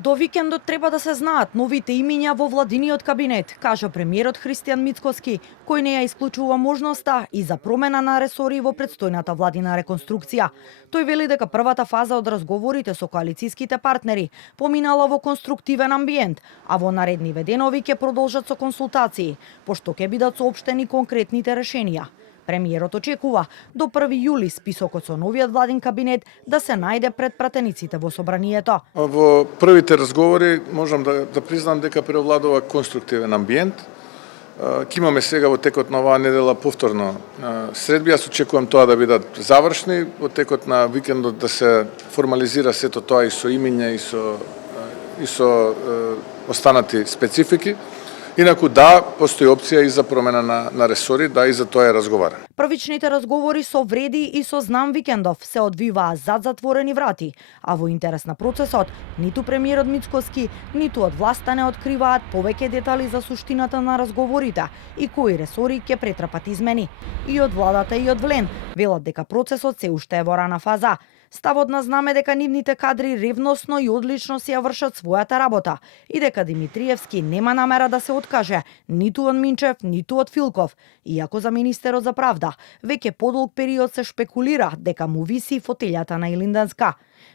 До викендот треба да се знаат новите имиња во владиниот кабинет, кажа премиерот Христијан Мицкоски, кој не ја исклучува можноста и за промена на ресори во претстојната владина реконструкција. Тој вели дека првата фаза од разговорите со коалициските партнери поминала во конструктивен амбиент, а во наредниве денови ќе продолжат со консултации, пошто ќе бидат соопштени конкретните решенија. Премиерот очекува до 1 јули списокот со новиот владин кабинет да се најде пред пратениците во собранието. Во првите разговори можам да признам дека преовладува конструктивен амбиент. Ќе имаме сега во текот на оваа недела повторно средби. Јас очекувам тоа да бидат завршни, во текот на викендот да се формализира сето тоа и со имиња и со останати специфики. Инаку да, постои опција и за промена на ресори, да, и за тоа е разговарано. Првичните разговори со Вреди и со Знам Викендов се одвиваа зад затворени врати, а во интерес на процесот, ниту премиерот Мицкоски, ниту од власта не откриваат повеќе детали за суштината на разговорите и кои ресори ќе претрпат измени. И од владата и од ВЛЕН велат дека процесот се уште е во рана фаза. Ставот на Знам е дека нивните кадри ревносно и одлично си ја вршат својата работа и дека Димитриевски нема намера да се откаже ниту од Минчев, ниту од Филков, иако за министерот за правда веќе подолг период се шпекулира дека му виси фотелјата на Илинденска.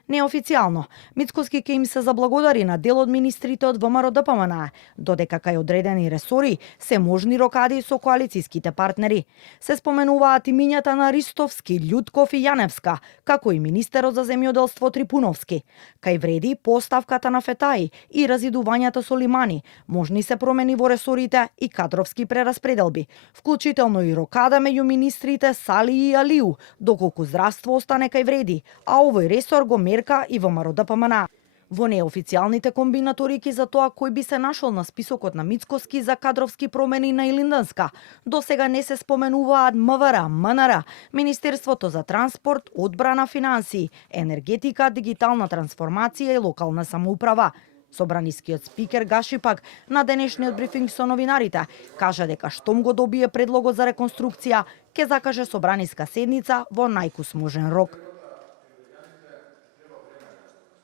Неофицијално, Мицкоски ќе им се заблагодари на дел од министрите од ВМРО-ДПМН, додека кај одредени ресори се можни рокади со коалициските партнери. Се споменуваат имињата на Ристовски, Љутков и Јаневска, како и министерот за земјоделство Трипуновски. Кај Вреди поставката на Фетаи и разидувањата со Лимани, можни се промени во ресорите и кадровски прераспределби, вклучително и рокада меѓу министрите Сали и Алиу, доколку здравство остане кај Вреди, а овој ресор го мерка и ВМРО-ДПМН. Во неофицијалните комбинаторики за тоа кој би се нашол на списокот на Мицкоски за кадровски промени на Илинденска, до сега не се споменуваат МВР, МНР, Министерството за транспорт, одбрана, финансии, енергетика, дигитална трансформација и локална самоуправа. Собранискиот спикер Гаши пак на денешниот брифинг со новинарите кажа дека штом го добие предлогот за реконструкција, ќе закаже собраниска седница во најкус можен рок.